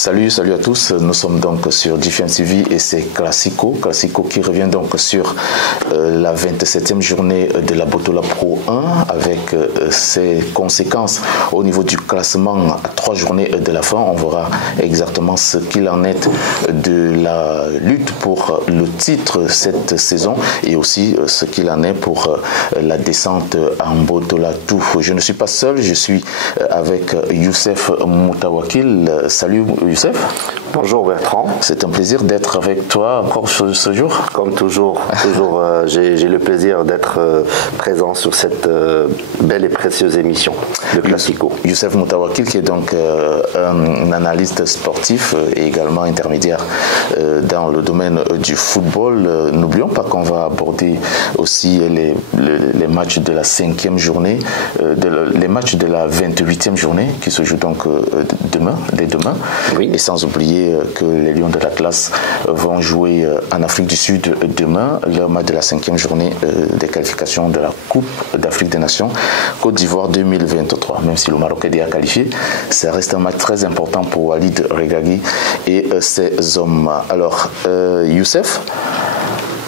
Salut à tous. Nous sommes donc sur DFM TV et c'est Classico qui revient donc sur la 27e journée de la Botola Pro 1 avec ses conséquences au niveau du classement à 3 journées de la fin. On verra exactement ce qu'il en est de la lutte pour le titre cette saison et aussi ce qu'il en est pour la descente en Botola 2. Je ne suis pas seul, je suis avec Youssef Moutawakil. Salut Youssef. Bonjour Bertrand. C'est un plaisir d'être avec toi encore ce jour. Comme toujours, j'ai le plaisir d'être présent sur cette belle et précieuse émission, le Classico. Youssef Moutawakil qui est donc un analyste sportif et également intermédiaire dans le domaine du football. N'oublions pas qu'on va aborder aussi les matchs de la 5e journée, les matchs de la 28e journée qui se jouent donc dès demain. Oui. Et sans oublier que les Lions de l'Atlas vont jouer en Afrique du Sud demain, leur match de la 5e journée des qualifications de la Coupe d'Afrique des Nations Côte d'Ivoire 2023. Même si le Maroc est déjà qualifié, ça reste un match très important pour Walid Regragui et ses hommes. Alors, Youssef,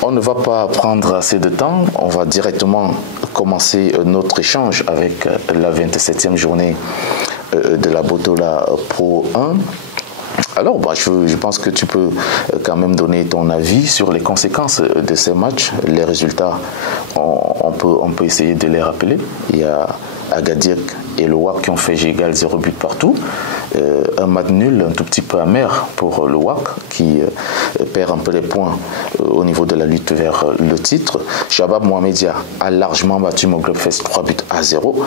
on ne va pas prendre assez de temps, on va directement commencer notre échange avec la 27e journée de la Botola Pro 1. Alors, je pense que tu peux quand même donner ton avis sur les conséquences de ces matchs. Les résultats, on peut essayer de les rappeler. Il y a Agadir et le WAC qui ont fait égal 0 but partout. Un match nul, un tout petit peu amer pour le WAC qui perd un peu les points au niveau de la lutte vers le titre. Shabab Mohamedia a largement battu Maghreb Fest 3 buts à 0.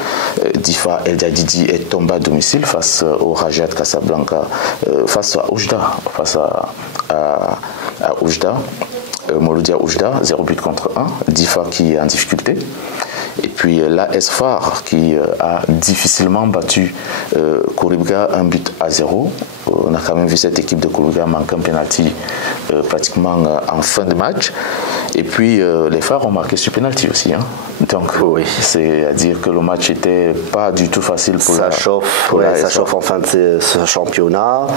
Difa El Jadidi est tombé à domicile face au Rajat Casablanca, face à Oujda, Mouloudia Oujda, 0 but contre 1. Difa qui est en difficulté. Et puis l'AS Far qui a difficilement battu Kouribga 1 but à 0. On a quand même vu cette équipe de Kouribga manquer un penalty pratiquement en fin de match. Et puis les Phares ont marqué sur penalty aussi. Donc oui. C'est à dire que le match n'était pas du tout facile pour ça chauffe en fin de ce championnat.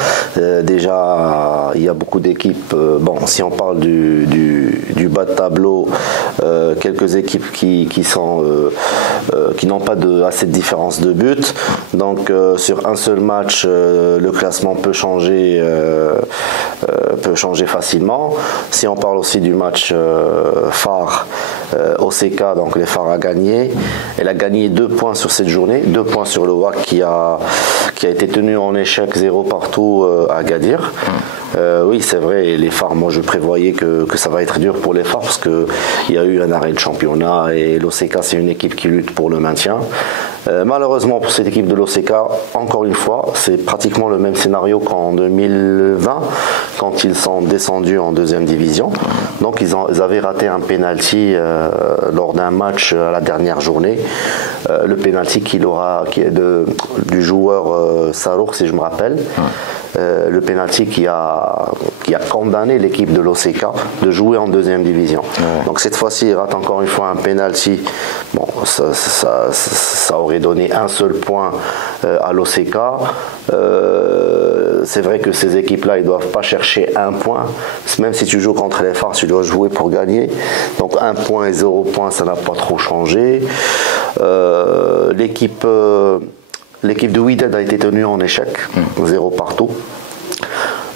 Déjà, il y a beaucoup d'équipes. Si on parle du bas de tableau, quelques équipes qui n'ont pas assez de différence de but. Donc sur un seul match, le classement peut changer facilement. Si on parle aussi du match phare OCK, donc les Phares a gagné. Elle a gagné 2 points sur cette journée, 2 points sur le WAC qui a été tenu en échec 0 partout à Agadir. Oui, c'est vrai, les Phares, moi je prévoyais que ça va être dur pour les Phares parce qu'il y a eu un arrêt de championnat et l'OCK c'est une équipe qui lutte pour le maintien. Malheureusement pour cette équipe de l'OCK, encore une fois, c'est pratiquement le même scénario qu'en 2020 quand ils sont descendus en 2e division. Donc ils avaient raté un penalty lors d'un match à la dernière journée. Le penalty qui est du joueur Sarouk, si je me rappelle. Le penalty qui a condamné l'équipe de l'OCK de jouer en 2e division. Donc cette fois-ci, il rate encore une fois un penalty. Bon, ça aurait donné un seul point à l'OCK. C'est vrai que ces équipes-là, ils ne doivent pas chercher un point. Même si tu joues contre les Phares, tu dois jouer pour gagner. Donc 1 point et 0 point, ça n'a pas trop changé. L'équipe de Wydad a été tenue en échec, 0 partout.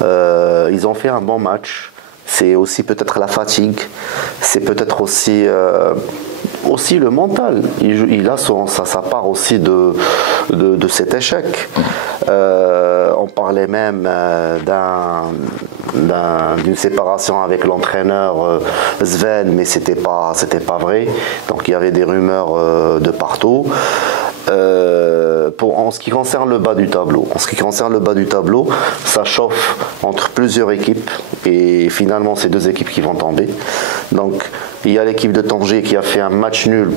Ils ont fait un bon match. C'est aussi peut-être la fatigue. C'est peut-être aussi le mental. Il a sa part aussi de cet échec. On parlait même d'une séparation avec l'entraîneur Sven, mais c'était pas vrai. Donc il y avait des rumeurs de partout. En ce qui concerne le bas du tableau, ça chauffe entre plusieurs équipes et finalement c'est 2 équipes qui vont tomber. Donc il y a l'équipe de Tanger qui a fait un match nul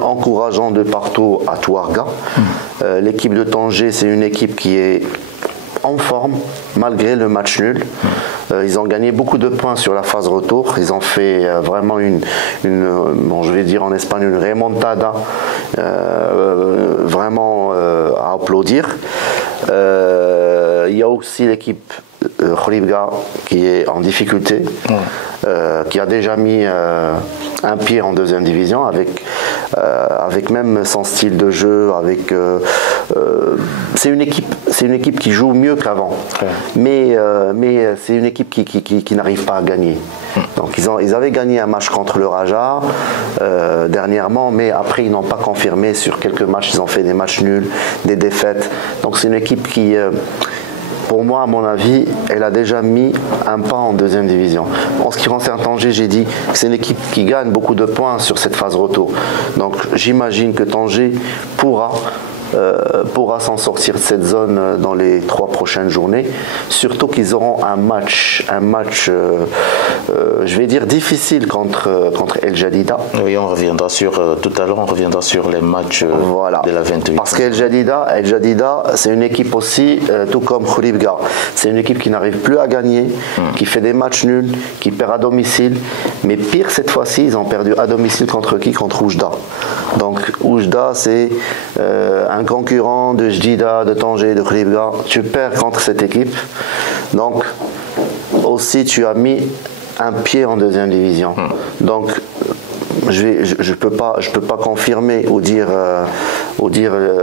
encourageant de partout à Touarga. L'équipe de Tanger, c'est une équipe qui est en forme malgré le match nul. Ils ont gagné beaucoup de points sur la phase retour. Ils ont fait vraiment je vais dire en espagnol, une remontada vraiment à applaudir. il y a aussi l'équipe Khouribga qui est en difficulté, qui a déjà mis un pied en deuxième division avec même son style de jeu. C'est une équipe qui joue mieux qu'avant, mais c'est une équipe qui n'arrive pas à gagner. Donc ils avaient gagné un match contre le Raja dernièrement, mais après ils n'ont pas confirmé sur quelques matchs. Ils ont fait des matchs nuls, des défaites. Donc c'est une équipe qui pour moi, à mon avis, elle a déjà mis un pas en deuxième division. En ce qui concerne Tanger, j'ai dit que c'est une équipe qui gagne beaucoup de points sur cette phase retour. Donc j'imagine que Tanger pourra s'en sortir de cette zone dans les 3 prochaines journées. Surtout qu'ils auront un match, je vais dire difficile contre El Jadida. Oui, on reviendra tout à l'heure, on reviendra sur les matchs de la 28. Parce qu'El Jadida, c'est une équipe aussi, tout comme Khouribga. C'est une équipe qui n'arrive plus à gagner, qui fait des matchs nuls, qui perd à domicile. Mais pire, cette fois-ci, ils ont perdu à domicile contre qui? Contre Oujda. Donc Oujda, c'est un concurrent de Jdida, de Tanger, de Khouribga. Tu perds contre cette équipe. Donc aussi, tu as mis un pied en deuxième division. Donc je peux pas confirmer ou dire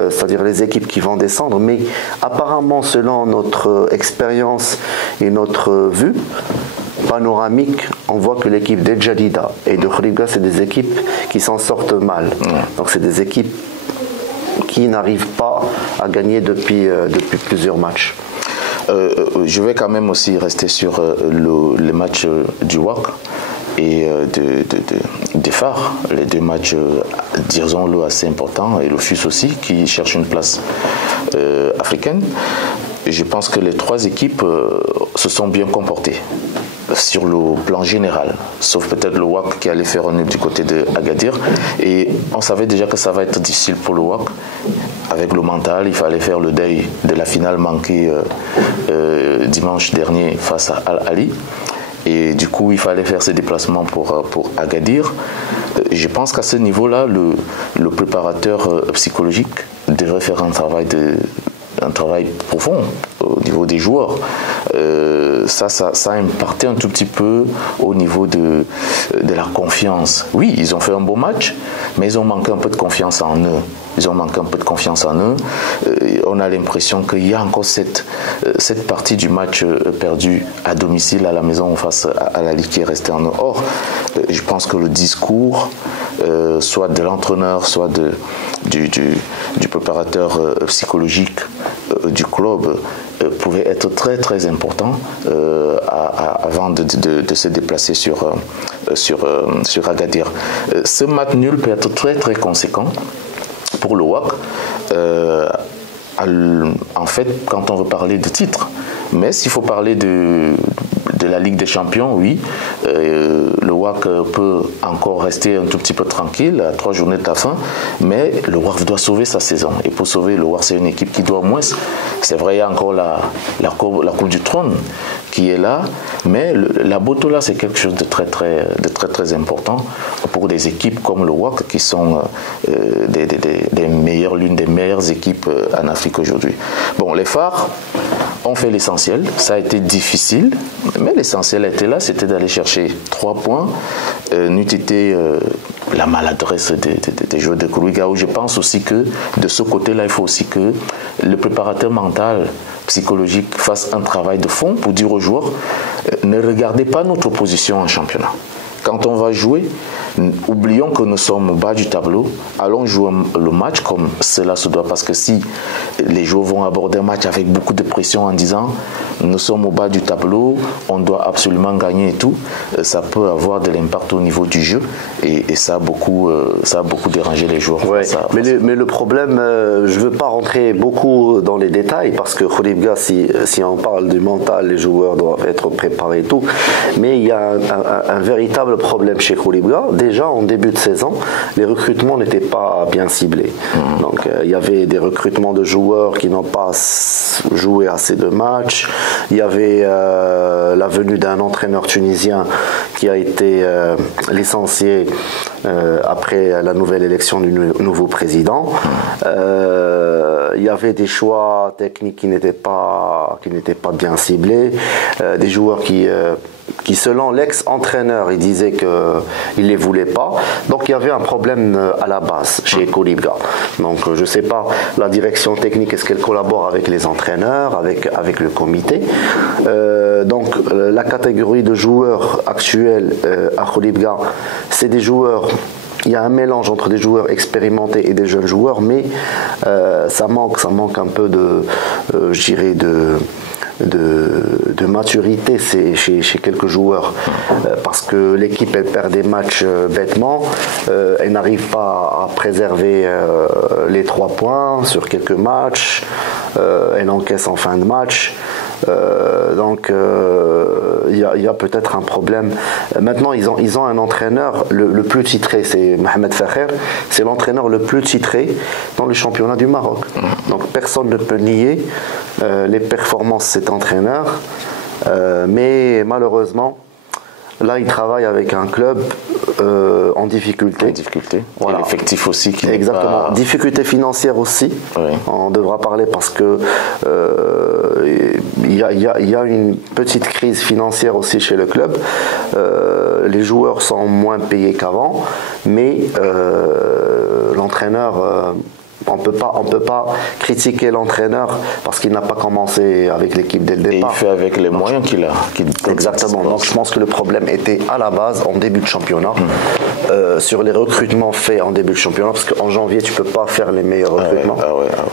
c'est-à-dire les équipes qui vont descendre, mais apparemment selon notre expérience et notre vue panoramique, on voit que l'équipe d'El Jadida et de Khouribga, c'est des équipes qui s'en sortent mal. Donc c'est des équipes qui n'arrivent pas à gagner depuis plusieurs matchs. Je vais quand même aussi rester sur le match du WAC et des Phares, les 2 matchs, disons-le, assez importants, et le FUS aussi, qui cherche une place africaine. Et je pense que les 3 équipes se sont bien comportées sur le plan général, sauf peut-être le WAC qui allait faire un nul du côté de Agadir. Et on savait déjà que ça va être difficile pour le WAC. Avec le mental, il fallait faire le deuil de la finale manquée dimanche dernier face à Al-Ali. Et du coup, il fallait faire ses déplacements pour Agadir. Je pense qu'à ce niveau-là, le préparateur psychologique devrait faire un travail profond au niveau des joueurs. Ça impactait un tout petit peu au niveau de la confiance. Oui, ils ont fait un beau match, mais ils ont manqué un peu de confiance en eux. On a l'impression qu'il y a encore cette partie du match perdu à domicile, à la maison, face à la Ligue qui est restée en eux. Or, je pense que le discours, soit de l'entraîneur, soit du préparateur psychologique du club, pouvait être très très important avant de se déplacer sur Agadir. Ce match nul peut être très très conséquent pour le WAC. En fait, quand on veut parler de titre, mais s'il faut parler de la Ligue des Champions, oui, le WAC peut encore rester un tout petit peu tranquille à 3 journées de la fin, mais le WAC doit sauver sa saison. Et pour sauver le WAC, c'est une équipe qui doit au moins, c'est vrai, il y a encore la Coupe du Trône qui est là, mais la Botola, c'est quelque chose de très très important pour des équipes comme le WAC qui sont l'une des meilleures équipes en Afrique aujourd'hui. Bon, les Phares ont fait l'essentiel, ça a été difficile, mais l'essentiel était là, c'était d'aller chercher 3 points. N'eût été la maladresse des joueurs de Khouribga, où je pense aussi que de ce côté-là, il faut aussi que le préparateur mental, psychologique fasse un travail de fond pour dire aux joueurs, ne regardez pas notre position en championnat. Quand on va jouer, oublions que nous sommes au bas du tableau, allons jouer le match comme cela se doit, parce que si les joueurs vont aborder un match avec beaucoup de pression en disant nous sommes au bas du tableau, on doit absolument gagner et tout, ça peut avoir de l'impact au niveau du jeu, et ça a beaucoup dérangé les joueurs. Ouais, mais le problème, je ne veux pas rentrer beaucoup dans les détails, parce que Khouribga, si on parle du mental, les joueurs doivent être préparés et tout, mais il y a un véritable problème chez Khouribga. Déjà en début de saison, les recrutements n'étaient pas bien ciblés. Donc il y avait des recrutements de joueurs qui n'ont pas joué assez de matchs. Il y avait la venue d'un entraîneur tunisien qui a été licencié après la nouvelle élection du nouveau président. Il y avait des choix techniques qui n'étaient pas pas bien ciblés, des joueurs qui selon l'ex-entraîneur, il disait qu'il ne les voulait pas. Donc il y avait un problème à la base chez Kholibga. Donc je ne sais pas, la direction technique, est-ce qu'elle collabore avec les entraîneurs, avec le comité. Donc la catégorie de joueurs actuels à Kholibga, c'est des joueurs... Il y a un mélange entre des joueurs expérimentés et des jeunes joueurs, mais ça manque un peu je dirais de maturité chez quelques joueurs, parce que l'équipe elle perd des matchs bêtement, elle n'arrive pas à préserver les 3 points sur quelques matchs, elle encaisse en fin de match. Donc il y a peut-être un problème. Maintenant ils ont un entraîneur le plus titré, c'est Mohamed Fakher, c'est l'entraîneur le plus titré dans le championnat du Maroc. Donc personne ne peut nier les performances de cet entraîneur, mais malheureusement là il travaille avec un club en difficulté. Voilà. Et l'effectif aussi qui exactement. Pas... Difficulté financière aussi. Oui. On devra parler parce que il y a une petite crise financière aussi chez le club. Les joueurs sont moins payés qu'avant, mais l'entraîneur. On peut pas critiquer l'entraîneur parce qu'il n'a pas commencé avec l'équipe dès le départ. Et il fait avec les moyens qu'il a. Exactement. Donc je pense que le problème était à la base, en début de championnat, sur les recrutements faits en début de championnat, parce qu'en janvier tu peux pas faire les meilleurs recrutements.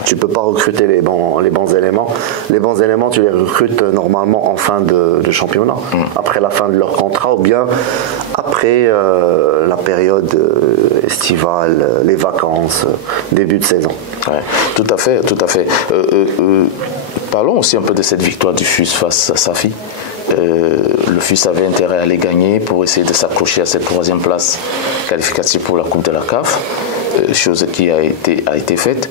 Tu peux pas recruter les bons éléments. Les bons éléments tu les recrutes normalement en fin de championnat, après la fin de leur contrat ou bien après la période estivale, les vacances, début de saison. Ouais, tout à fait. Parlons aussi un peu de cette victoire du FUS face à Safi. Le FUS avait intérêt à les gagner pour essayer de s'accrocher à cette 3e place qualificative pour la Coupe de la CAF, chose qui a été faite.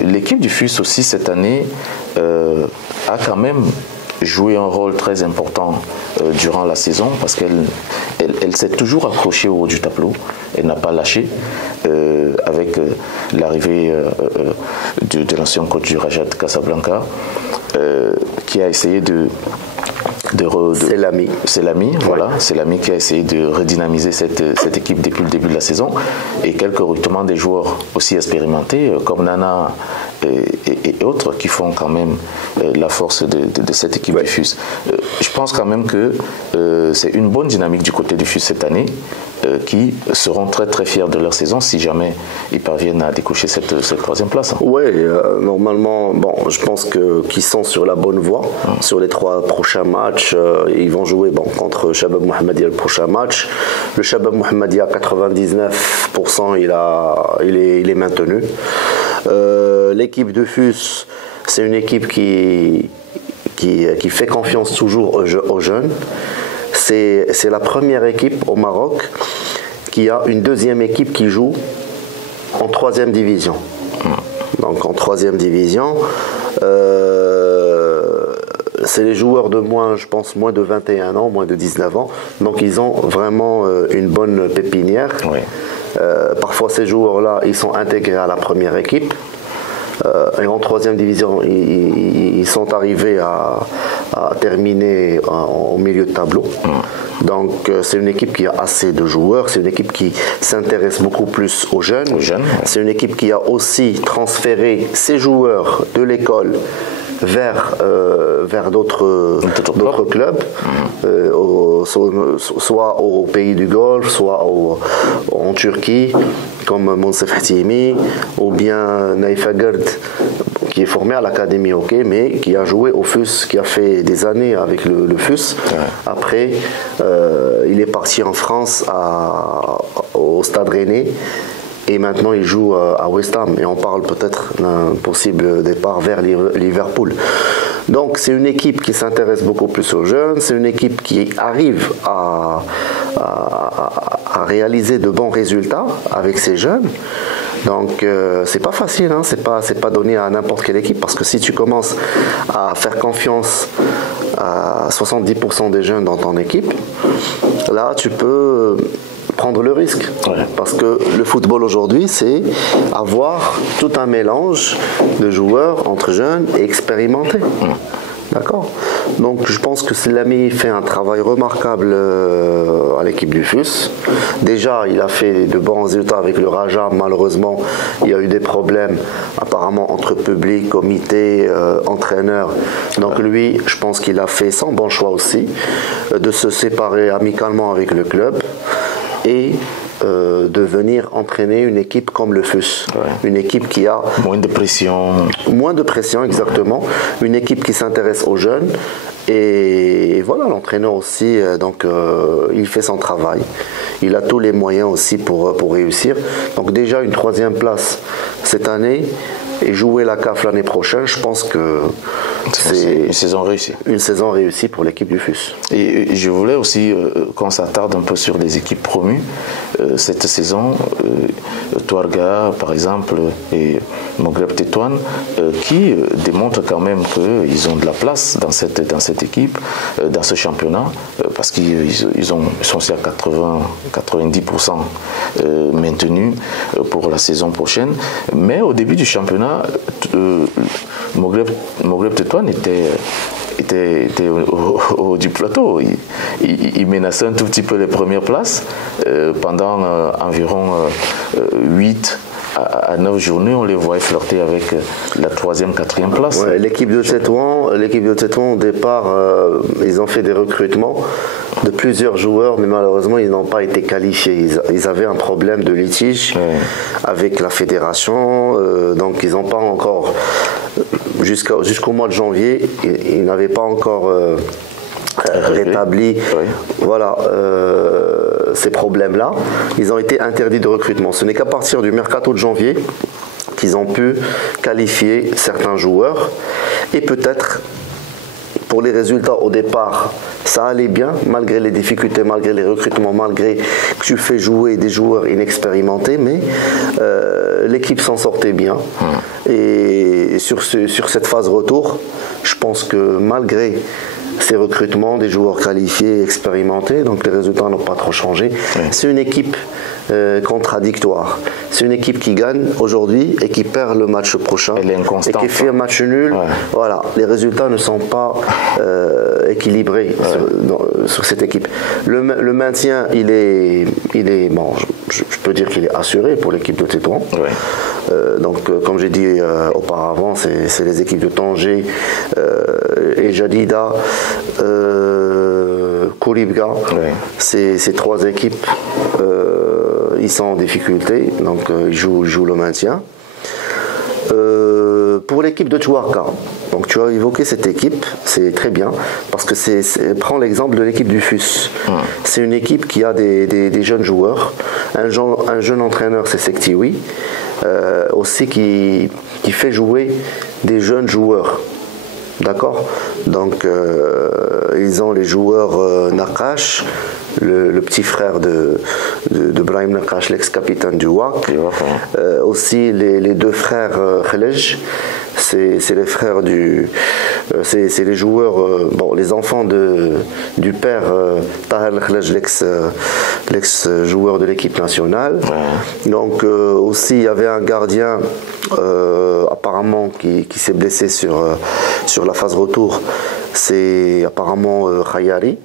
L'équipe du FUS aussi cette année a quand même joué un rôle très important durant la saison, parce qu'elle s'est toujours accrochée au haut du tableau, elle n'a pas lâché, avec l'arrivée de l'ancien coach du Raja de Casablanca, qui a essayé c'est l'ami, voilà, c'est l'ami qui a essayé de redynamiser cette équipe depuis le début de la saison, et quelques recrutements des joueurs aussi expérimentés comme Nana et autres qui font quand même la force de cette équipe du FUS. Je pense quand même que c'est une bonne dynamique du côté du FUS cette année, qui seront très très fiers de leur saison si jamais ils parviennent à décocher cette 3e place. Oui, normalement, je pense qu'ils sont sur la bonne voie. Sur les 3 prochains matchs, ils vont jouer contre Shabab Mohammedia le prochain match. Le Shabab Mohammedia, 99%, il est maintenu. L'équipe de FUS, c'est une équipe qui fait confiance toujours aux jeunes. C'est la première équipe au Maroc qui a une 2e équipe qui joue en 3e division. Donc en 3e division, c'est les joueurs de moins de 21 ans, moins de 19 ans. Donc ils ont vraiment une bonne pépinière. Oui. Parfois ces joueurs-là, ils sont intégrés à la première équipe. Et en 3e division, ils sont arrivés à terminer au milieu de tableau. Donc c'est une équipe qui a assez de joueurs, c'est une équipe qui s'intéresse beaucoup plus aux jeunes. C'est une équipe qui a aussi transféré ses joueurs de l'école vers d'autres clubs, soit au pays du Golfe, soit en Turquie, comme Monsef Hatimi, ou bien Naïf Agard, qui est formé à l'académie hockey, mais qui a joué au FUS, qui a fait des années avec le FUS. Ouais. Après, il est parti en France au Stade Rennais. Et maintenant, il joue à West Ham. Et on parle peut-être d'un possible départ vers Liverpool. Donc, c'est une équipe qui s'intéresse beaucoup plus aux jeunes. C'est une équipe qui arrive à réaliser de bons résultats avec ces jeunes. Donc, c'est pas facile. Hein. C'est pas donné à n'importe quelle équipe. Parce que si tu commences à faire confiance à 70% des jeunes dans ton équipe, là, tu peux prendre le risque. Ouais. Parce que le football aujourd'hui, c'est avoir tout un mélange de joueurs entre jeunes et expérimentés. D'accord. Donc je pense que Selami fait un travail remarquable à l'équipe du FUS. Déjà, il a fait de bons résultats avec le Raja. Malheureusement, il y a eu des problèmes apparemment entre public, comité, entraîneur. Donc lui, je pense qu'il a fait son bon choix aussi de se séparer amicalement avec le club et de venir entraîner une équipe comme le FUS. Ouais. Une équipe qui a moins de pression. Moins de pression, exactement. Une équipe qui s'intéresse aux jeunes. Et voilà, l'entraîneur aussi, donc il fait son travail. Il a tous les moyens aussi pour réussir. Donc déjà une 3e place cette année et jouer la CAF l'année prochaine, je pense que c'est une saison réussie. Une saison réussie pour l'équipe du FUS. Et je voulais aussi qu'on s'attarde un peu sur les équipes promues cette saison. Touarga, par exemple, et Maghreb Tétouan, qui démontrent quand même qu'ils ont de la place dans cette équipe, dans ce championnat, parce qu'ils sont aussi à 90% maintenus pour la saison prochaine. Mais au début du championnat, Maghreb Tétouan était au haut du plateau. Il menaçait un tout petit peu les premières places pendant environ 8 à 9 journées, on les voit flirter avec la 3e, 4e place. Ouais, l'équipe de Tétouan, au départ, ils ont fait des recrutements de plusieurs joueurs, mais malheureusement, ils n'ont pas été qualifiés. Ils avaient un problème de litige avec la fédération, donc ils n'ont pas encore, jusqu'au mois de janvier, ils n'avaient pas encore rétabli voilà, ces problèmes-là. Ils ont été interdits de recrutement. Ce n'est qu'à partir du mercato de janvier qu'ils ont pu qualifier certains joueurs et peut-être pour les résultats au départ ça allait bien malgré les difficultés, malgré les recrutements, malgré que tu fais jouer des joueurs inexpérimentés, mais l'équipe s'en sortait bien et sur cette phase retour je pense que malgré ces recrutements, des joueurs qualifiés, expérimentés, donc les résultats n'ont pas trop changé. C'est une équipe contradictoire. C'est une équipe qui gagne aujourd'hui et qui perd le match prochain et qui fait un match nul. Voilà, les résultats ne sont pas équilibrés sur cette équipe. Le maintien, il est bon, je peux dire qu'il est assuré pour l'équipe de Tétouan. Donc, comme j'ai dit auparavant, c'est les équipes de Tanger et Jadida, Kouribga. Ces 3 équipes, ils sont en difficulté, donc ils jouent le maintien. Pour l'équipe de Touarga, donc tu as évoqué cette équipe, c'est très bien, parce que prends l'exemple de l'équipe du FUS. C'est une équipe qui a des jeunes joueurs, un jeune entraîneur, c'est Sektiwi, aussi qui fait jouer des jeunes joueurs. D'accord. Donc ils ont les joueurs Nakash, le petit frère de Brahim Nakash, l'ex-capitaine du WAC. Aussi les 2 frères Khalej, c'est les frères c'est les joueurs, les enfants du père Tahel Khalej, l'ex-joueur de l'équipe nationale. Donc aussi il y avait un gardien apparemment qui s'est blessé sur la phase retour, c'est apparemment Khayati,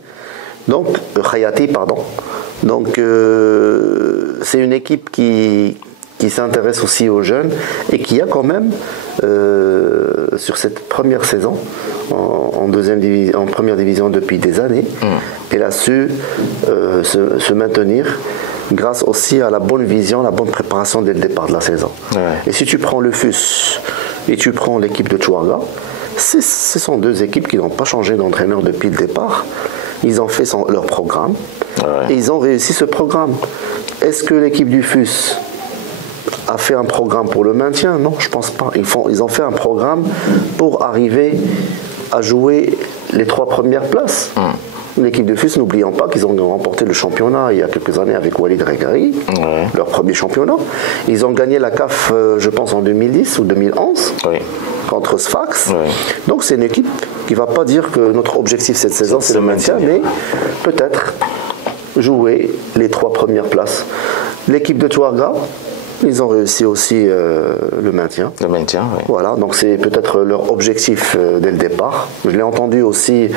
donc c'est une équipe qui s'intéresse aussi aux jeunes et qui a quand même sur cette première saison en première division depuis des années, elle a su se maintenir grâce aussi à la bonne vision, la bonne préparation dès le départ de la saison. Et si tu prends le FUS et tu prends l'équipe de Touarga, ce sont 2 équipes qui n'ont pas changé d'entraîneur depuis le départ. Ils ont fait leur programme et ils ont réussi ce programme. Est-ce que l'équipe du FUS a fait un programme pour le maintien? Non, je pense pas. Ils ont fait un programme pour arriver à jouer les 3 premières places. L'équipe de FUS, n'oublions pas qu'ils ont remporté le championnat il y a quelques années avec Walid Regragui, leur premier championnat. Ils ont gagné la CAF, je pense, en 2010 ou 2011 contre Sfax. Donc c'est une équipe qui ne va pas dire que notre objectif cette saison c'est le maintien, mais peut-être jouer les 3 premières places. L'équipe de Touarga, Ils ont réussi aussi le maintien. Le maintien, oui. Voilà, donc c'est peut-être leur objectif dès le départ. Je l'ai entendu aussi.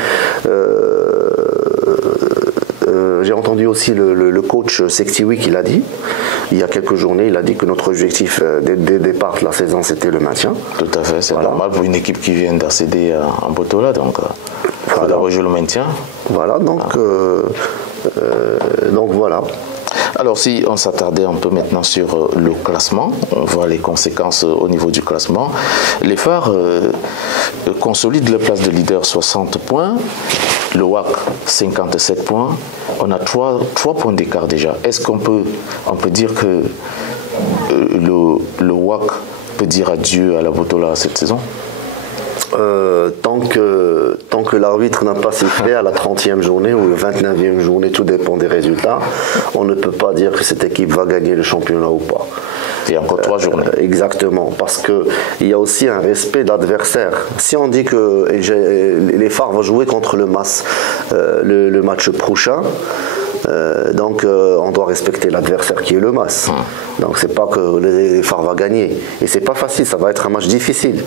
J'ai entendu aussi le coach Sextiwi qui l'a dit. Il y a quelques journées, il a dit que notre objectif dès le départ de la saison, c'était le maintien. Tout à fait, c'est normal pour une équipe qui vient d'accéder en Botola, donc il faudra rejouer le maintien. Voilà, donc voilà. Alors si on s'attardait un peu maintenant sur le classement, on voit les conséquences au niveau du classement. Les Phares consolident leur place de leader 60 points, le WAC 57 points. On a 3 points d'écart déjà. Est-ce qu'on peut dire que le WAC peut dire adieu à la Botola cette saison? Tant que l'arbitre n'a pas sifflé à la 30e journée ou la 29e journée, tout dépend des résultats, on ne peut pas dire que cette équipe va gagner le championnat ou pas. Il y a encore 3 journées. Exactement, parce qu'il y a aussi un respect d'adversaire. Si on dit que les Phares vont jouer contre le MAS le match prochain, donc on doit respecter l'adversaire qui est le MAS. Donc c'est pas que les Phares vont gagner. Et c'est pas facile, ça va être un match difficile.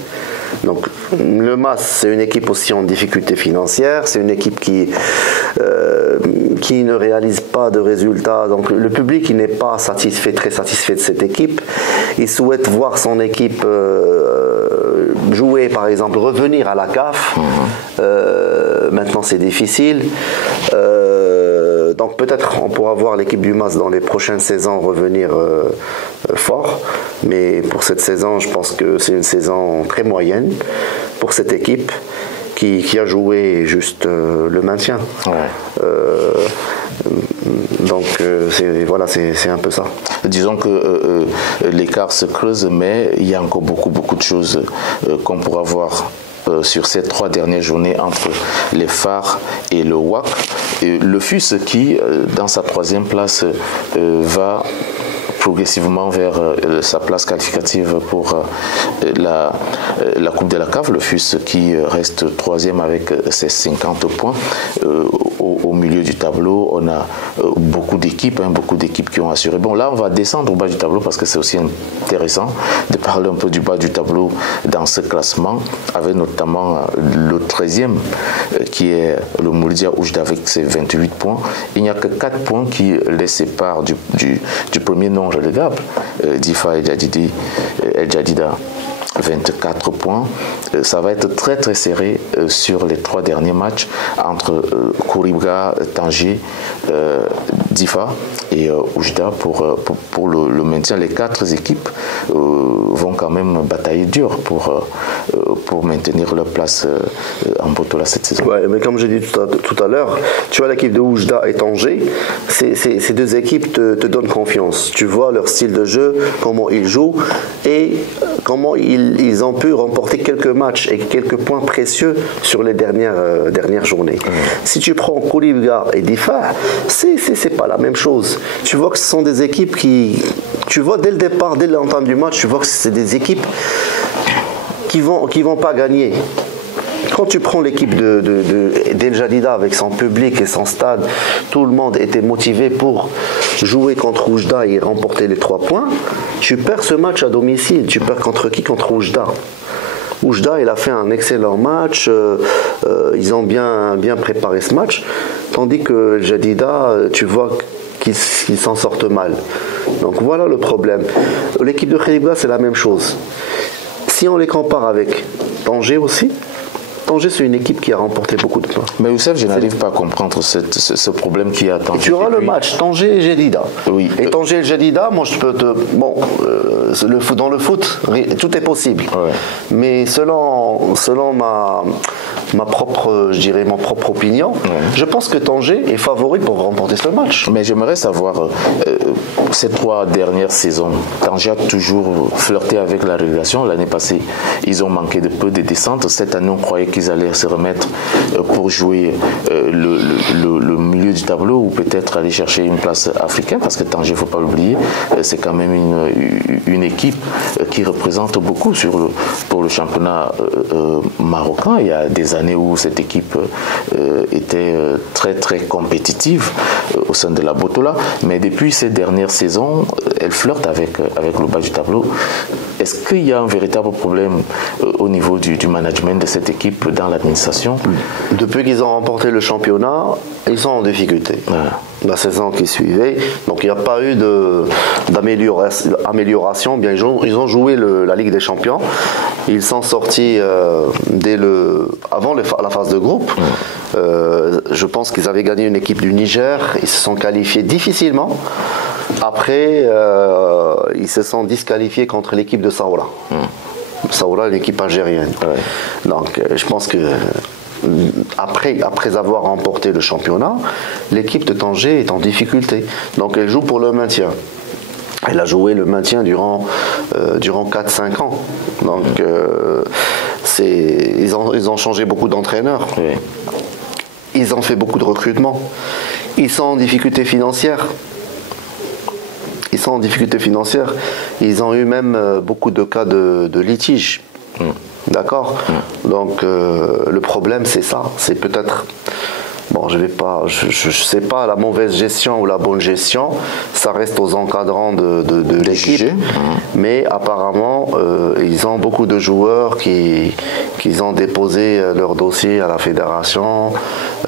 Donc le MAS, c'est une équipe aussi en difficulté financière, c'est une équipe qui ne réalise pas de résultats. Donc le public il n'est pas très satisfait de cette équipe. Il souhaite voir son équipe jouer, par exemple, revenir à la CAF. Maintenant c'est difficile. Donc peut-être on pourra voir l'équipe du MAS dans les prochaines saisons revenir fort, mais pour cette saison je pense que c'est une saison très moyenne pour cette équipe qui a joué juste le maintien. Ouais. Donc c'est un peu ça. Disons que l'écart se creuse, mais il y a encore beaucoup de choses qu'on pourra voir sur ces 3 dernières journées entre les Phares et le WAC. Le FUS qui, dans sa 3e place, va progressivement vers sa place qualificative pour la Coupe de la CAF. Le FUS qui reste 3e avec ses 50 points. Au milieu du tableau, on a beaucoup d'équipes qui ont assuré. Bon, là, on va descendre au bas du tableau parce que c'est aussi intéressant de parler un peu du bas du tableau dans ce classement, avec notamment le 13e qui est le Mouloudia Oujda avec ses 28 points. Il n'y a que 4 points qui les séparent du premier non relégable, Difa El Jadida 24 points. Ça va être très très serré sur les 3 derniers matchs entre Kouribga, Tanger, Difa et Oujda pour le maintien. Les 4 équipes vont quand même batailler dur pour maintenir leur place en Botola cette saison. Ouais, mais comme j'ai dit tout à l'heure, tu vois l'équipe de Oujda et Tanger, ces 2 équipes te donnent confiance. Tu vois leur style de jeu, comment ils jouent et comment ils ont pu remporter quelques matchs et quelques points précieux sur les dernières journées. Si tu prends Kouribga et Difa, c'est pas la même chose. Tu vois que ce sont des équipes tu vois dès le départ, dès l'entame du match, tu vois que c'est des équipes qui vont pas gagner. Quand tu prends l'équipe d'El Jadida avec son public et son stade, tout le monde était motivé pour jouer contre Oujda et remporter les 3 points. Tu perds ce match à domicile. Tu perds contre qui? Contre Oujda. Oujda, il a fait un excellent match. Ils ont bien préparé ce match. Tandis que El Jadida, tu vois qu'ils s'en sortent mal. Donc voilà le problème. L'équipe de Kouribga, c'est la même chose. Si on les compare avec Tanger aussi, Tanger, c'est une équipe qui a remporté beaucoup de points. Mais Youssef, je n'arrive pas à comprendre ce problème qui a Tanger. Tu auras le match Tanger et Jadida. Oui. Et Tanger et Jadida, moi je peux te. Bon, dans le foot, tout est possible. Ouais. Mais selon ma propre opinion, je pense que Tanger est favori pour remporter ce match. Mais j'aimerais savoir, ces 3 dernières saisons, Tanger a toujours flirté avec la relégation. L'année passée, ils ont manqué de peu de descentes. Cette année, on croyait qu'ils allaient se remettre pour jouer le milieu du tableau ou peut-être aller chercher une place africaine, parce que Tanger, il ne faut pas l'oublier, c'est quand même une équipe qui représente beaucoup pour le championnat marocain. Il y a des années où cette équipe était très très compétitive au sein de la Botola, mais depuis ces dernières saisons, elle flirte avec le bas du tableau. Est-ce qu'il y a un véritable problème au niveau du management de cette équipe dans l'administration? Depuis qu'ils ont remporté le championnat, ils sont en difficulté. La saison qui suivait, donc il n'y a pas eu d'amélioration. Bien, ils ont joué la Ligue des Champions. Ils sont sortis avant la phase de groupe. Je pense qu'ils avaient gagné une équipe du Niger. Ils se sont qualifiés difficilement. Après, ils se sont disqualifiés contre l'équipe de Saoura. Saoura, l'équipe algérienne. Donc, je pense que après avoir remporté le championnat, l'équipe de Tanger est en difficulté. Donc, elle joue pour le maintien. Elle a joué le maintien durant 4-5 ans. Donc, ils ont changé beaucoup d'entraîneurs. Ils ont fait beaucoup de recrutements. Ils sont en difficulté financière. Ils ont eu même beaucoup de cas de litige. D'accord. Donc le problème c'est ça. C'est peut-être, bon, je sais pas, la mauvaise gestion ou la bonne gestion. Ça reste aux encadrants de l'équipe. Mais apparemment ils ont beaucoup de joueurs qui ont déposé leur dossier à la fédération.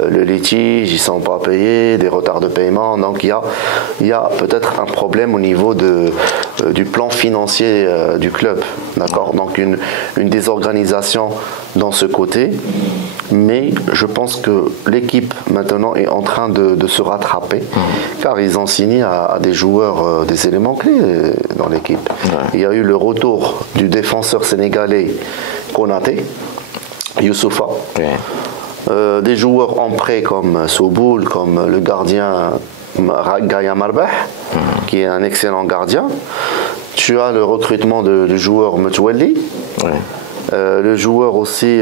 Le litige, ils ne sont pas payés, des retards de paiement. Donc il y a peut-être un problème au niveau du plan financier du club. D'accord. Donc une désorganisation dans ce côté. Mais je pense que l'équipe maintenant est en train de se rattraper, car ils ont signé à des joueurs, des éléments clés dans l'équipe. Il y a eu le retour du défenseur sénégalais Konaté, Youssoufa. Des joueurs en prêt comme Souboul, comme le gardien Gaya Marbeh, qui est un excellent gardien. Tu as le recrutement du joueur Metoueli, le joueur aussi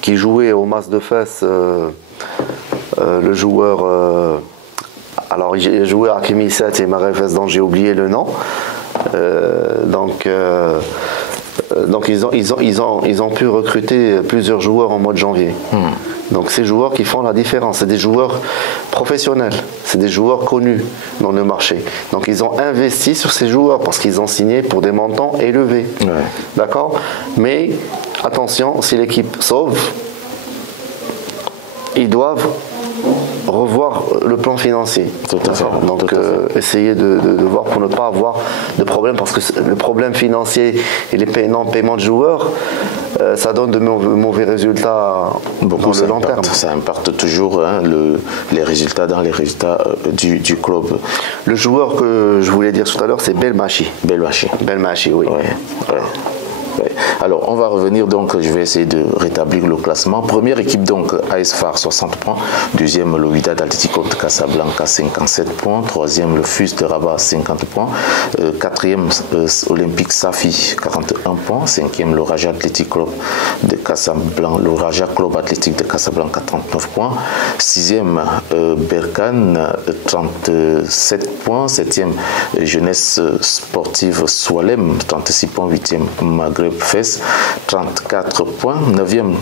qui jouait au Mas de Fès, le joueur alors il jouait à Kimi 7 et Marefès, dont j'ai oublié le nom. Donc ils ont pu recruter plusieurs joueurs en mois de janvier. Donc ces joueurs qui font la différence, c'est des joueurs professionnels, c'est des joueurs connus dans le marché. Donc ils ont investi sur ces joueurs parce qu'ils ont signé pour des montants élevés. D'accord. Mais attention, si l'équipe sauve, ils doivent revoir le plan financier. Donc essayer de voir pour ne pas avoir de problème, parce que le problème financier et les paiements de joueurs, ça donne de mauvais résultats dans le long terme. Ça impacte toujours les résultats dans les résultats du club. Le joueur que je voulais dire tout à l'heure, c'est Belmachi. Belmachi, oui. Alors, on va revenir donc, je vais essayer de rétablir le classement. Première équipe donc, AS FAR 60 points. Deuxième, le Wydad Athlético de Casablanca 57 points. Troisième, le FUS de Rabat 50 points. Quatrième, Olympique Safi 41 points. Cinquième, le Raja Athletic Club de Casablanca, le Raja Club Athlétique de Casablanca 39 points. Sixième, Berkane 37 points. Septième, Jeunesse Sportive Soilem 36 points. Huitième, Maghreb Fès 34 points. 9e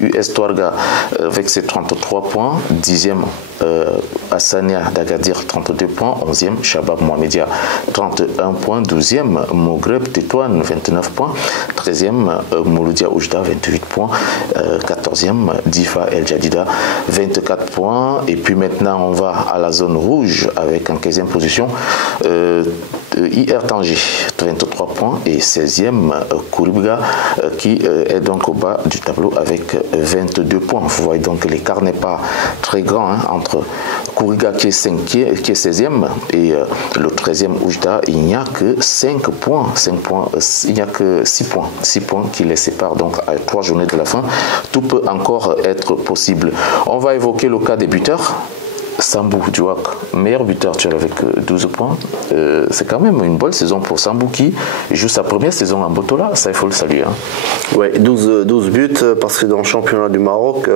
US Touarga avec ses 33 points. 10e Hassania d'Agadir 32 points. 11e Shabab Mohamedia 31 points. 12e Moghreb Tétouane 29 points. 13e Mouloudia Oujda 28 points. 14e Difa El Jadida 24 points. Et puis maintenant on va à la zone rouge avec en 15e position IR Tanger 23 points et 16e Kouribga qui est donc au bas du tableau avec 22 points. Vous voyez donc l'écart n'est pas très grand entre Kouribga qui est 16e et le 13e Oujda. Il n'y a que 5 points, il n'y a que 6 points qui les séparent, donc à 3 journées de la fin. Tout peut encore être possible. On va évoquer le cas des buteurs. Sambou Diouak, meilleur buteur actuel avec 12 points. C'est quand même une bonne saison pour Sambou qui joue sa première saison en Botola. Ça, il faut le saluer. Oui, 12 buts parce que dans le championnat du Maroc,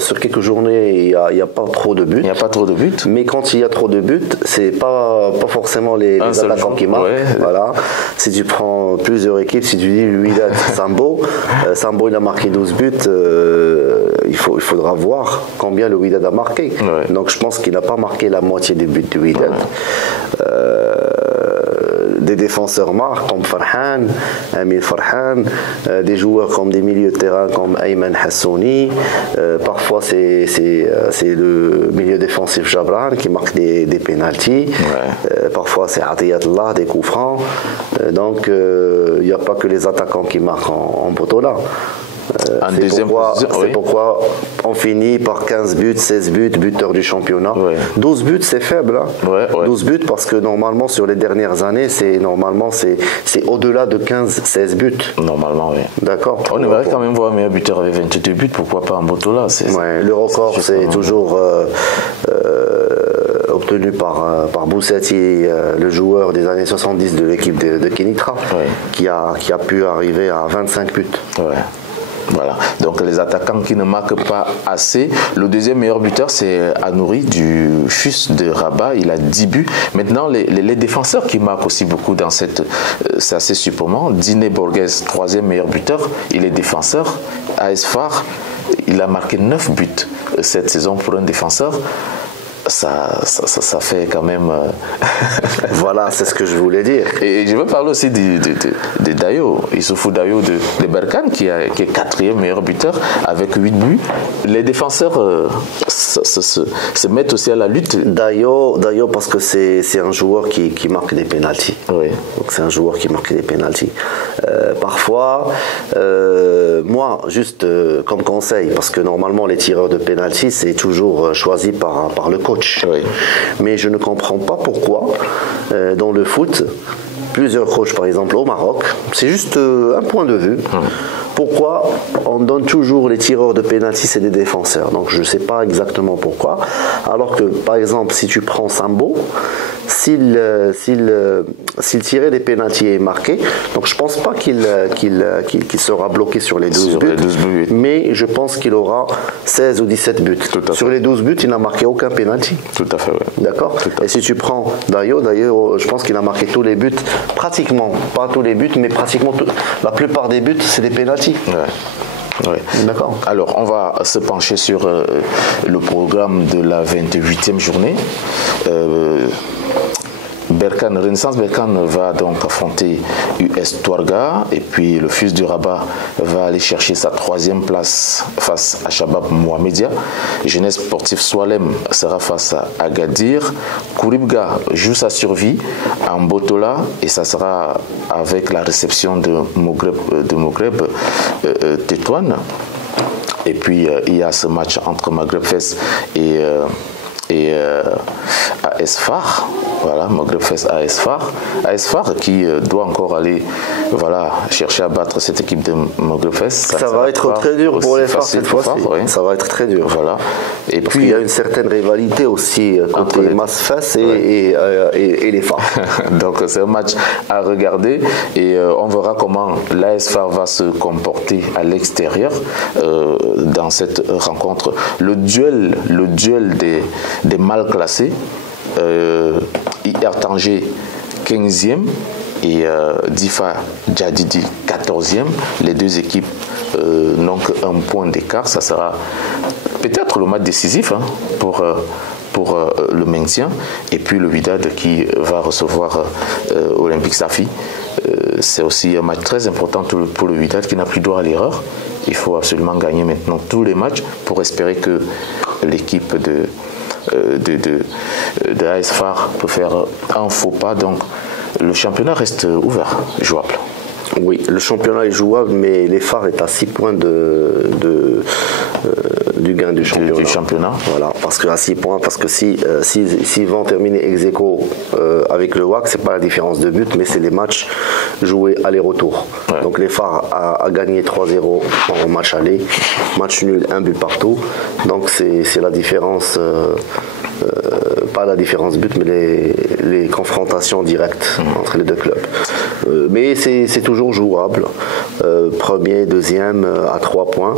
sur quelques journées, il n'y a pas trop de buts. Il n'y a pas trop de buts. Mais quand il y a trop de buts, c'est pas forcément les attaquants qui marquent. Ouais. Voilà. Si tu prends plusieurs équipes, si tu dis Wydad, Sambo, il a marqué 12 buts. il faudra voir combien le Wydad a marqué. Ouais. Donc je pense qu'il n'a pas marqué la moitié des buts du Wydad. Ouais. Des défenseurs marquent comme Farhan, Amir Farhan, des joueurs comme des milieux de terrain comme Ayman Hassouni. Parfois c'est le milieu défensif Jabran qui marque des pénaltys. Ouais. Parfois c'est Atiyatullah, des coups francs. Donc il n'y a pas que les attaquants qui marquent en Botola. C'est pourquoi on finit par 15 buts, 16 buts, buteur du championnat. Ouais. 12 buts, c'est faible. Hein. Ouais. 12 buts parce que normalement, sur les dernières années, c'est au-delà de 15-16 buts. Normalement, oui. D'accord. On aimerait quand même voir un meilleur buteur avec 22 buts, pourquoi pas en Botola. Ouais, le record, c'est toujours obtenu par Boussati, le joueur des années 70 de l'équipe de Kenitra, qui a pu arriver à 25 buts. Ouais. Voilà, donc les attaquants qui ne marquent pas assez. Le deuxième meilleur buteur, c'est Anouri du FUS de Rabat, il a 10 buts. Maintenant, les défenseurs qui marquent aussi beaucoup dans cette... c'est assez surprenant. Diné Borges, troisième meilleur buteur, il est défenseur. AS Far, il a marqué 9 buts cette saison pour un défenseur. Ça fait quand même... Voilà, c'est ce que je voulais dire. Et je veux parler aussi de Dayo, Issoufou Dayo de Berkane, qui est quatrième meilleur buteur avec 8 buts. Les défenseurs se mettent aussi à la lutte. Dayo parce que c'est un joueur qui marque des pénaltys. Oui. Donc c'est un joueur qui marque des pénaltys. Parfois, moi, juste comme conseil, parce que normalement les tireurs de pénaltys, c'est toujours choisi par le coach. Oui. Mais je ne comprends pas pourquoi dans le foot, plusieurs coachs par exemple au Maroc, c'est juste un point de vue. Pourquoi on donne toujours les tireurs de pénalty, c'est des défenseurs. Donc je ne sais pas exactement pourquoi. Alors que par exemple si tu prends Sambo, s'il tirait des pénaltys et marqué, donc je ne pense pas qu'il sera bloqué sur les 12 buts, mais je pense qu'il aura 16 ou 17 buts. Sur les 12 buts, il n'a marqué aucun pénalty. Tout à fait, oui. D'accord. Et si tu prends Dayo, je pense qu'il a marqué tous les buts, pratiquement, pas tous les buts, mais pratiquement la plupart des buts, c'est des pénaltys. Ouais. Ouais. D'accord. Alors, on va se pencher sur le programme de la 28e journée. Renaissance Berkane va donc affronter US Touarga et puis le FUS du Rabat va aller chercher sa 3e place face à Shabab Mohamedia. Jeunesse Sportive Soalem sera face à Agadir. Kouribga joue sa survie en Botola et ça sera avec la réception de Maghreb Tétouane. Et puis il y a ce match entre Maghreb Fès et AS Far. Voilà, Maghreb Fès AS Far. AS Far qui doit encore aller chercher à battre cette équipe de Maghreb Fès. Ça va être très dur pour les Far cette fois-ci. Oui. Ça va être très dur. Voilà. Et puis il y a une certaine rivalité aussi entre les Mas Fès et les Far. Donc c'est un match à regarder et on verra comment l'AS Far va se comporter à l'extérieur dans cette rencontre. Le duel des mal classés. IR Tanger 15e et Difa Djadidi 14e. Les deux équipes n'ont qu'un point d'écart. Ça sera peut-être le match décisif pour le maintien. Et puis le Wydad qui va recevoir Olympique Safi. C'est aussi un match très important pour le Wydad qui n'a plus droit à l'erreur. Il faut absolument gagner maintenant tous les matchs pour espérer que l'équipe de AS Far peut faire un faux pas. Donc le championnat reste ouvert, jouable. Oui, le championnat est jouable, mais les Far est à 6 points du gain du championnat. Voilà, parce que à 6 points, parce que s'ils vont terminer ex aequo avec le WAC, c'est pas la différence de but, mais c'est les matchs joués aller-retour. Ouais. Donc les Far a gagné 3-0 en match aller, match nul, 1 but partout. Donc c'est la différence. Pas la différence but, mais les confrontations directes entre les deux clubs. Mais c'est toujours jouable. Premier, deuxième à 3 points.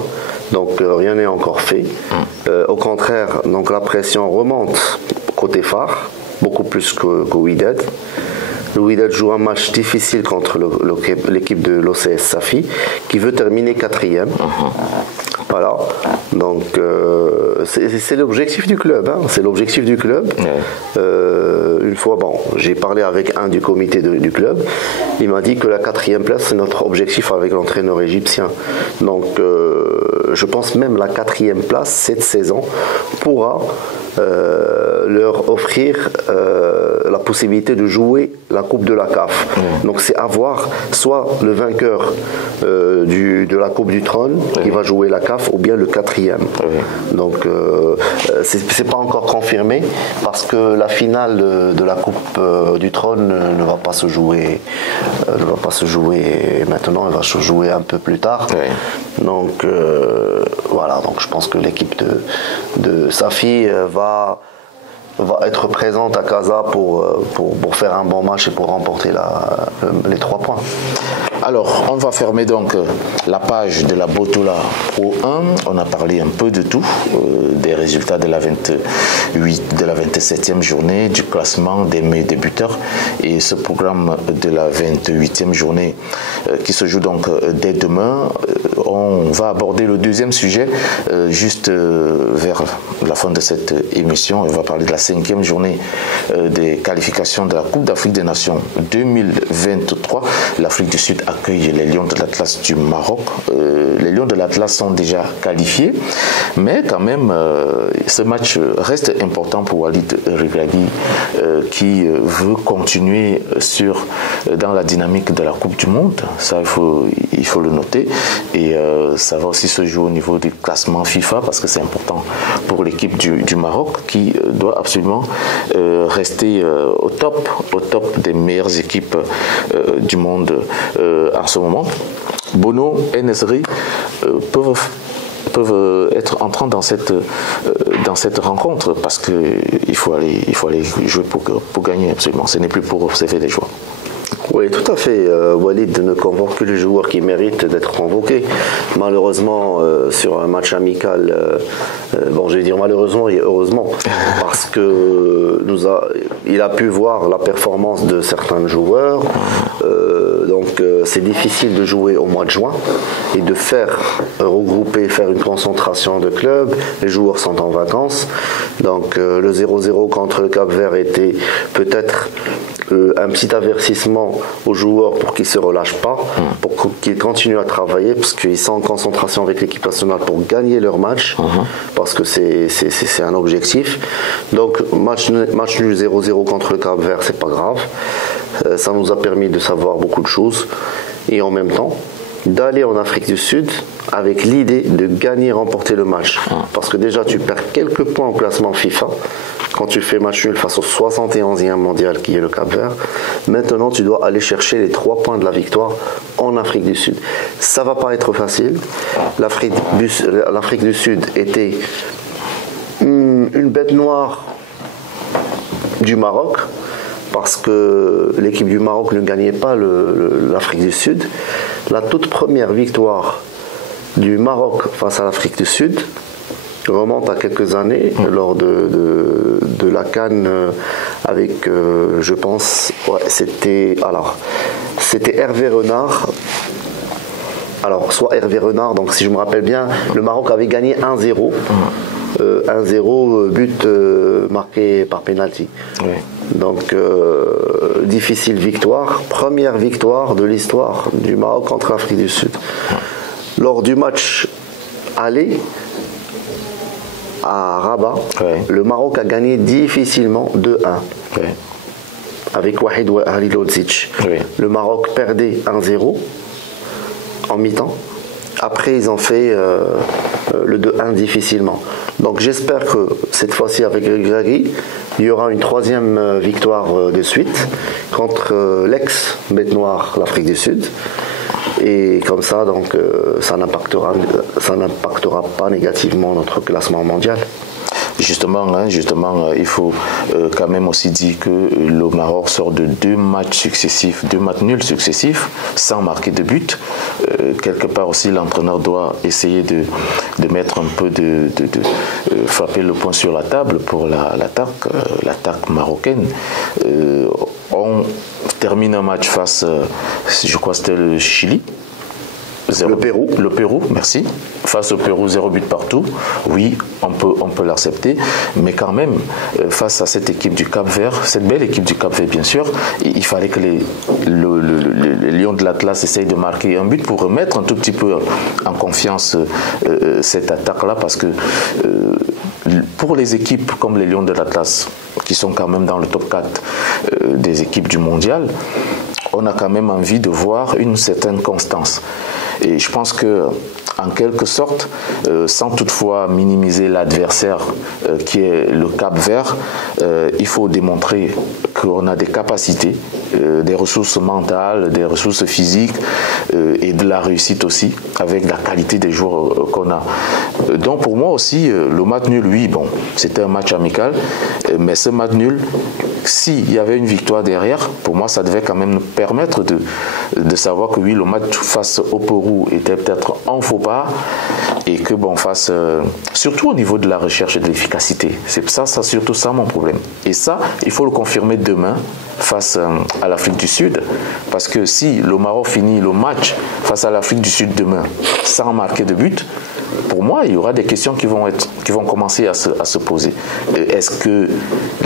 Donc rien n'est encore fait. Au contraire, donc la pression remonte côté Far, beaucoup plus qu'au Wydad. Le Wydad joue un match difficile contre l'équipe de l'OCS Safi, qui veut terminer 4e. Voilà. Donc, c'est l'objectif du club. Hein. C'est l'objectif du club. Une fois, bon, j'ai parlé avec un du comité du club. Il m'a dit que la 4e place, c'est notre objectif avec l'entraîneur égyptien. Donc, je pense même la 4e place cette saison pourra leur offrir la possibilité de jouer la Coupe de la CAF. Donc c'est à voir, soit le vainqueur de la Coupe du Trône qui va jouer la CAF, ou bien le 4e. Donc c'est pas encore confirmé parce que la finale de la Coupe du Trône ne va pas se jouer maintenant, elle va se jouer un peu plus tard. Donc voilà, donc je pense que l'équipe de Safi va être présente à Casa pour faire un bon match et pour remporter les 3 points. Alors, on va fermer donc la page de la Botola Pro 1. On a parlé un peu de tout, des résultats de la 27e journée, du classement des meilleurs débuteurs et ce programme de la 28e journée qui se joue donc dès demain. On va aborder le deuxième sujet juste vers la fin de cette émission. On va parler de la 5e journée des qualifications de la Coupe d'Afrique des Nations 2023. L'Afrique du Sud accueille les Lions de l'Atlas du Maroc. Les Lions de l'Atlas sont déjà qualifiés, mais quand même, ce match reste important pour Walid Regragui qui veut continuer dans la dynamique de la Coupe du Monde. Ça, il faut le noter. Et ça va aussi se jouer au niveau du classement FIFA parce que c'est important pour l'équipe du Maroc qui doit absolument rester au top des meilleures équipes du monde en ce moment. Bono et Nesri peuvent être entrants dans cette rencontre parce qu'il faut aller jouer pour gagner absolument. Ce n'est plus pour observer les joueurs. Oui, tout à fait. Walid ne convoque que les joueurs qui méritent d'être convoqués. Malheureusement, sur un match amical, bon, je vais dire malheureusement et heureusement, parce que il a pu voir la performance de certains joueurs. Donc, c'est difficile de jouer au mois de juin et de faire une concentration de clubs. Les joueurs sont en vacances. Donc, le 0-0 contre le Cap-Vert était peut-être un petit avertissement aux joueurs pour qu'ils ne se relâchent pas, pour qu'ils continuent à travailler, parce qu'ils sont en concentration avec l'équipe nationale pour gagner leur match, parce que c'est un objectif. Donc match nul 0-0 contre le Cap-Vert, c'est pas grave. Ça nous a permis de savoir beaucoup de choses et en même temps d'aller en Afrique du Sud avec l'idée de gagner et remporter le match. Parce que déjà tu perds quelques points au classement FIFA quand tu fais match nul face au 71e mondial qui est le Cap-Vert. Maintenant tu dois aller chercher les 3 points de la victoire en Afrique du Sud. Ça va pas être facile. L'Afrique du Sud était une bête noire du Maroc, parce que l'équipe du Maroc ne gagnait pas l'Afrique du Sud. La toute première victoire du Maroc face à l'Afrique du Sud remonte à quelques années lors de la CAN avec, je pense, c'était Hervé Renard. Alors, soit Hervé Renard, donc si je me rappelle bien, le Maroc avait gagné 1-0. 1-0, but marqué par penalty. Donc, difficile victoire. Première victoire de l'histoire du Maroc contre l'Afrique du Sud. Lors du match aller à Rabat, le Maroc a gagné difficilement 2-1. Avec Wahid Halilodzic. Le Maroc perdait 1-0 en mi-temps. Après, ils ont fait le 2-1 difficilement. Donc j'espère que cette fois-ci avec Regragui, il y aura une 3e victoire de suite contre l'ex-bête noire, l'Afrique du Sud. Et comme ça, donc, ça n'impactera pas négativement notre classement mondial. Justement, il faut quand même aussi dire que le Maroc sort de 2 matchs nuls successifs, sans marquer de but. Quelque part aussi, l'entraîneur doit essayer de mettre un peu de frapper le poing sur la table pour l'attaque marocaine. On termine un match face, je crois que c'était le Chili, Le Pérou, merci. Face au Pérou, 0 but partout. Oui, on peut l'accepter. Mais quand même, face à cette équipe du Cap-Vert, cette belle équipe du Cap-Vert, bien sûr, il fallait que les Lions de l'Atlas essayent de marquer un but pour remettre un tout petit peu en confiance cette attaque-là. Parce que pour les équipes comme les Lions de l'Atlas, qui sont quand même dans le top 4 des équipes du mondial, on a quand même envie de voir une certaine constance. Et je pense que, en quelque sorte, sans toutefois minimiser l'adversaire qui est le Cap-Vert, il faut démontrer qu'on a des capacités, des ressources mentales, des ressources physiques et de la réussite aussi, avec la qualité des joueurs qu'on a. Donc pour moi aussi, le match nul, oui, bon, c'était un match amical, mais ce match nul, s'il y avait une victoire derrière, pour moi, ça devait quand même nous permettre de savoir que oui, le match face au Pérou était peut-être un faux pas et que bon, face, surtout au niveau de la recherche et de l'efficacité. C'est ça, surtout ça mon problème. Et ça, il faut le confirmer demain face à l'Afrique du Sud, parce que si le Maroc finit le match face à l'Afrique du Sud demain sans marquer de but, pour moi, il y aura des questions qui vont commencer à se poser. Est-ce que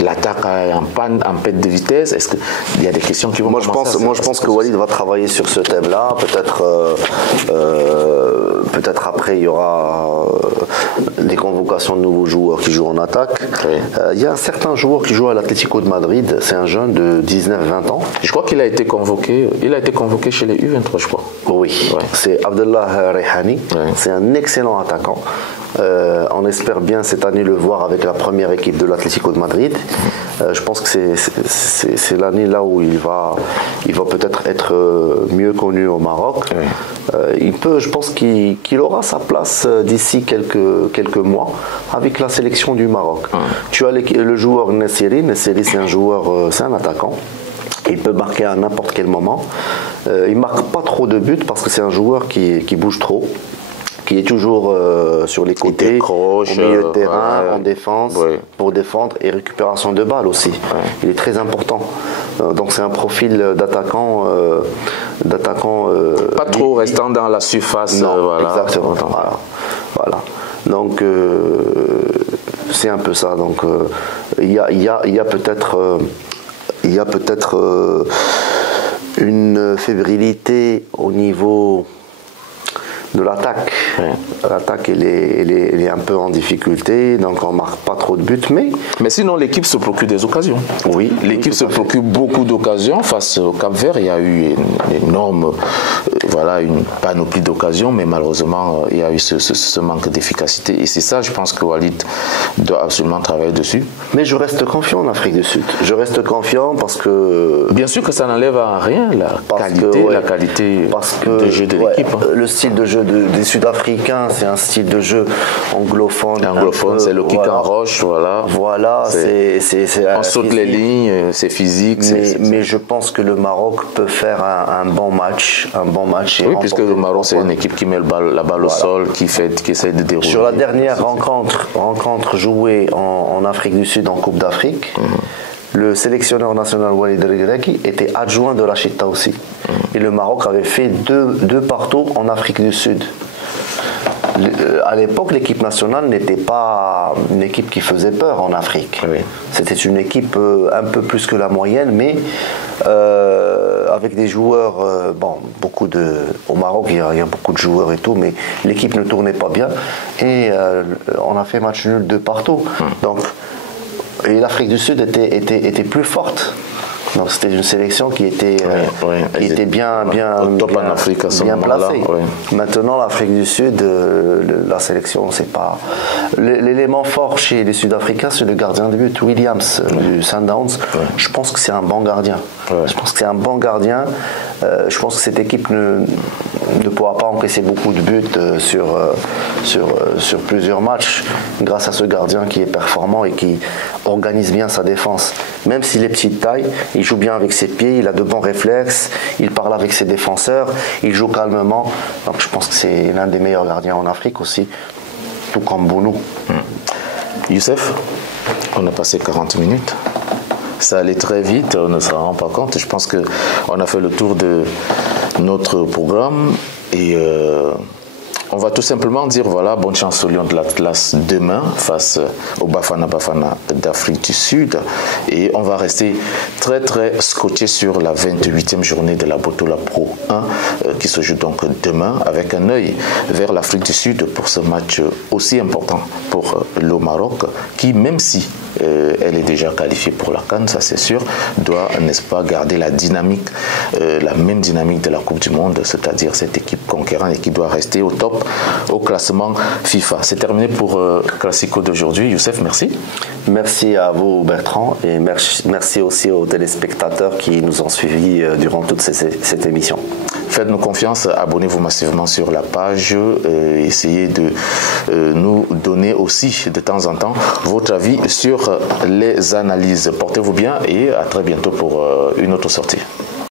l'attaque est en panne, en perte de vitesse? Est-ce qu'il y a des questions qui vont commencer à se poser? Moi, je pense que Walid va travailler sur ce thème-là. Peut-être après, il y aura des convocations de nouveaux joueurs qui jouent en attaque. Oui. Il y a un certain joueur qui joue à l'Atlético de Madrid. C'est un jeune de 19-20 ans. Je crois qu'il a été convoqué. Il a été convoqué chez les U23, je crois. Oui, ouais. C'est Abdellah Rehani. Ouais. C'est un excellent attaquant. On espère bien cette année le voir avec la première équipe de l'Atlético de Madrid. Je pense que c'est l'année là où il va peut-être être mieux connu au Maroc. Oui. Je pense qu'il aura sa place d'ici quelques mois avec la sélection du Maroc. Oui. Tu as le joueur Nessiri. Nessiri, c'est un joueur, c'est un attaquant. Il peut marquer à n'importe quel moment. Il ne marque pas trop de buts parce que c'est un joueur qui bouge trop, qui est toujours sur les côtés, décroche, au milieu de terrain, en défense, pour défendre et récupération de balles aussi. Ouais. Il est très important. Donc c'est un profil d'attaquant. Pas trop restant dans la surface. Non, voilà. Exactement. Voilà. Donc c'est un peu ça. Donc il y a peut-être. Il y a peut-être une fébrilité au niveau de l'attaque. Ouais. L'attaque, elle est un peu en difficulté, donc on ne marque pas trop de buts. Mais sinon, l'équipe se procure des occasions. Oui. L'équipe se procure beaucoup d'occasions. Face au Cap-Vert, il y a eu une énorme, une panoplie d'occasions, mais malheureusement, il y a eu ce manque d'efficacité. Et c'est ça, je pense que Walid doit absolument travailler dessus. Mais je reste confiant en Afrique du Sud. Je reste confiant parce que... Bien sûr que ça n'enlève à rien la qualité de jeu de l'équipe. Hein. Le style de jeu des Sud-Africains, c'est un style de jeu anglophone. C'est le kick en roche, voilà. Voilà, on saute les lignes, c'est physique. Mais je pense que le Maroc peut faire un bon match. Oui, puisque le Maroc, c'est une équipe qui met la balle au sol, qui essaie de dérouler. Sur la dernière rencontre jouée en Afrique du Sud, en Coupe d'Afrique, le sélectionneur national Walid Regragui était adjoint de Rachid Taoussi. Et le Maroc avait fait deux partout en Afrique du Sud. À l'époque, l'équipe nationale n'était pas une équipe qui faisait peur en Afrique. Oui. C'était une équipe un peu plus que la moyenne, mais avec des joueurs, au Maroc, il y a beaucoup de joueurs et tout, mais l'équipe ne tournait pas bien. Et on a fait match nul de partout. Donc, et l'Afrique du Sud était plus forte. Donc c'était une sélection qui était bien en Afrique à ce bien placée. Oui. Maintenant l'Afrique du Sud, la sélection, c'est pas l'élément fort chez les Sud-Africains, c'est le gardien de but Williams du Sundowns. Oui. Je pense que c'est un bon gardien. Oui. Je pense que c'est un bon gardien. Je pense que cette équipe ne pourra pas encaisser beaucoup de buts sur plusieurs matchs grâce à ce gardien qui est performant et qui organise bien sa défense. Même s'il est petite taille, il joue bien avec ses pieds, il a de bons réflexes, il parle avec ses défenseurs, il joue calmement. Donc je pense que c'est l'un des meilleurs gardiens en Afrique aussi, tout comme Bounou. Youssef, on a passé 40 minutes. Ça allait très vite, on ne s'en rend pas compte. Je pense qu'on a fait le tour de notre programme. Et on va tout simplement dire voilà, bonne chance aux Lions de l'Atlas demain face au Bafana Bafana d'Afrique du Sud. Et on va rester très très scotché sur la 28e journée de la Botola Pro 1 qui se joue donc demain avec un œil vers l'Afrique du Sud pour ce match aussi important pour le Maroc qui, même si elle est déjà qualifiée pour la CAN, ça c'est sûr, doit, n'est-ce pas, garder la dynamique, la même dynamique de la Coupe du Monde, c'est-à-dire cette équipe conquérante et qui doit rester au top au classement FIFA. C'est terminé pour Classico d'aujourd'hui. Youssef, merci. Merci à vous Bertrand et merci aussi aux téléspectateurs qui nous ont suivis durant toute cette émission. Faites-nous confiance, abonnez-vous massivement sur la page, essayez de nous donner aussi de temps en temps votre avis sur les analyses. Portez-vous bien et à très bientôt pour une autre sortie.